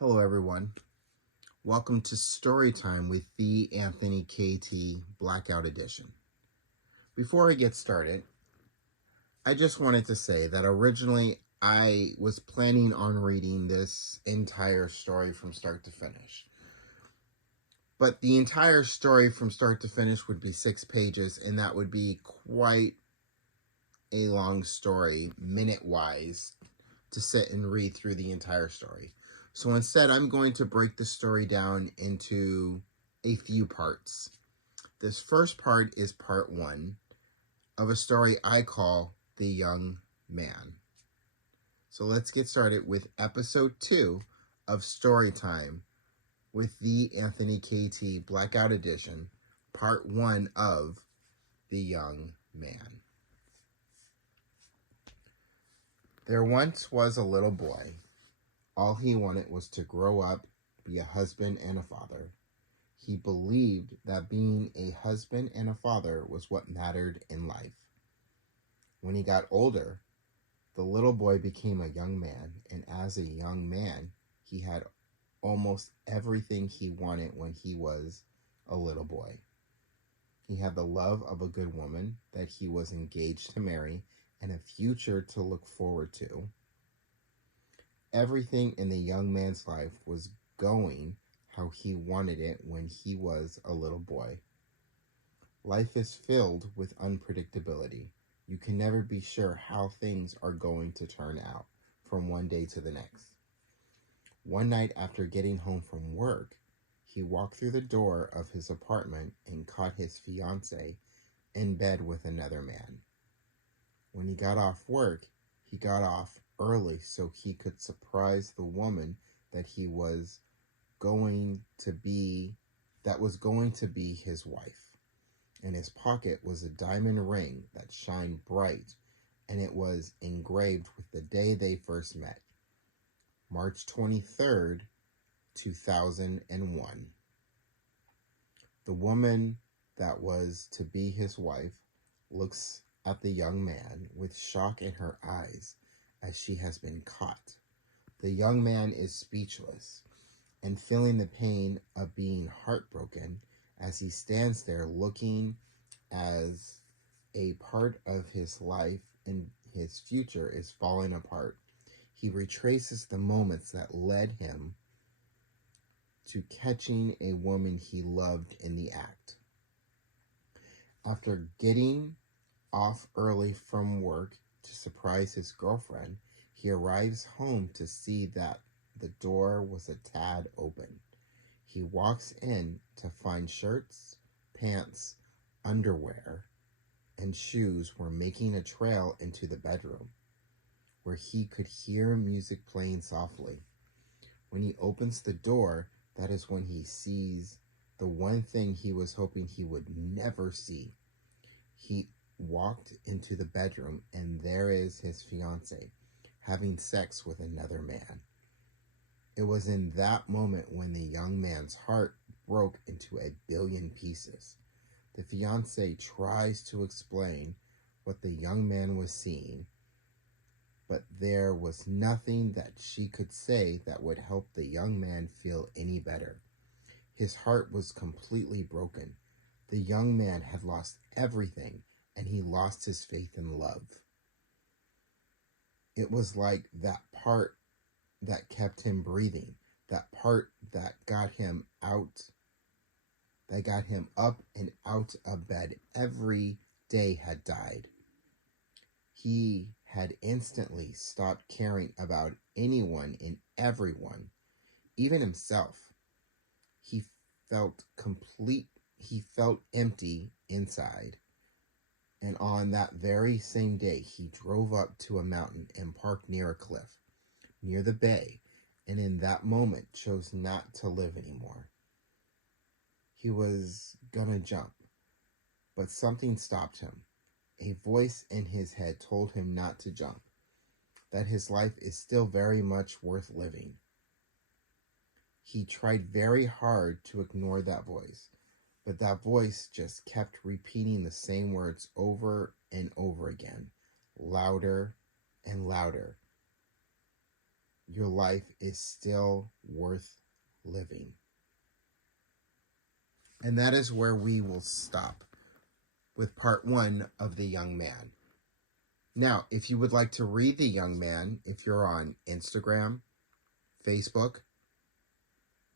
Hello, everyone. Welcome to Storytime with the Anthony KT Blackout Edition. Before I get started, I just wanted to say that originally I was planning on reading this entire story from start to finish. But the entire story from start to finish would be 6 pages, and that would be quite a long story, minute-wise, to sit and read through the entire story. So instead, I'm going to break the story down into a few parts. This first part is part 1 of a story I call The Young Man. So let's get started with episode 2 of Storytime with the Anthony KT Blackout Edition, part 1 of The Young Man. There once was a little boy. All he wanted was to grow up, be a husband and a father. He believed that being a husband and a father was what mattered in life. When he got older, the little boy became a young man, and as a young man, he had almost everything he wanted when he was a little boy. He had the love of a good woman that he was engaged to marry and a future to look forward to. Everything in the young man's life was going how he wanted it when he was a little boy. Life is filled with unpredictability. You can never be sure how things are going to turn out from one day to the next. One night after getting home from work, he walked through the door of his apartment and caught his fiancée in bed with another man. When he got off work, he got off early so he could surprise the woman that was going to be his wife. In his pocket was a diamond ring that shined bright, and it was engraved with the day they first met, March 23rd, 2001. The woman that was to be his wife looks at the young man with shock in her eyes as she has been caught. The young man is speechless and feeling the pain of being heartbroken as he stands there looking as a part of his life and his future is falling apart. He retraces the moments that led him to catching a woman he loved in the act. After getting off early from work to surprise his girlfriend, he arrives home to see that the door was a tad open. He walks in to find shirts, pants, underwear, and shoes were making a trail into the bedroom, where he could hear music playing softly. When he opens the door, that is when he sees the one thing he was hoping he would never see. He walked into the bedroom, and there is his fiancée having sex with another man. It was in that moment when the young man's heart broke into a billion pieces. The fiancée tries to explain what the young man was seeing, but there was nothing that she could say that would help the young man feel any better. His heart was completely broken. The young man had lost everything, and he lost his faith in love. It was like that part that kept him breathing, that part that got him up and out of bed every day had died. He had instantly stopped caring about anyone and everyone, even himself. He felt empty inside. And on that very same day, he drove up to a mountain and parked near a cliff, near the bay, and in that moment chose not to live anymore. He was gonna jump, but something stopped him. A voice in his head told him not to jump, that his life is still very much worth living. He tried very hard to ignore that voice, but that voice just kept repeating the same words over and over again, louder and louder. your life is still worth living. And that is where we will stop with part 1 of The Young Man. Now, if you would like to read The Young Man, if you're on Instagram, Facebook,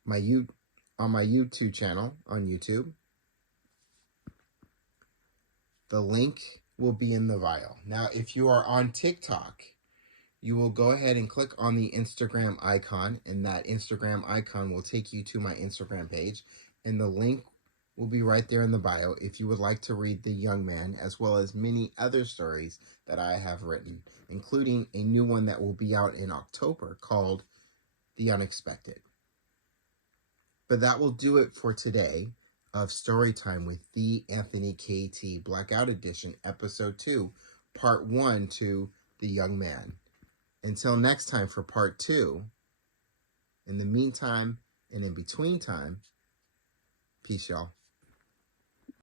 on my YouTube channel on YouTube, the link will be in the bio. Now, if you are on TikTok, you will go ahead and click on the Instagram icon, and that Instagram icon will take you to my Instagram page, and the link will be right there in the bio if you would like to read The Young Man, as well as many other stories that I have written, including a new one that will be out in October called The Unexpected. But that will do it for today of Storytime with the Anthony KT Blackout Edition, Episode 2, Part 1 to The Young Man. Until next time for Part 2, in the meantime and in between time, peace, y'all.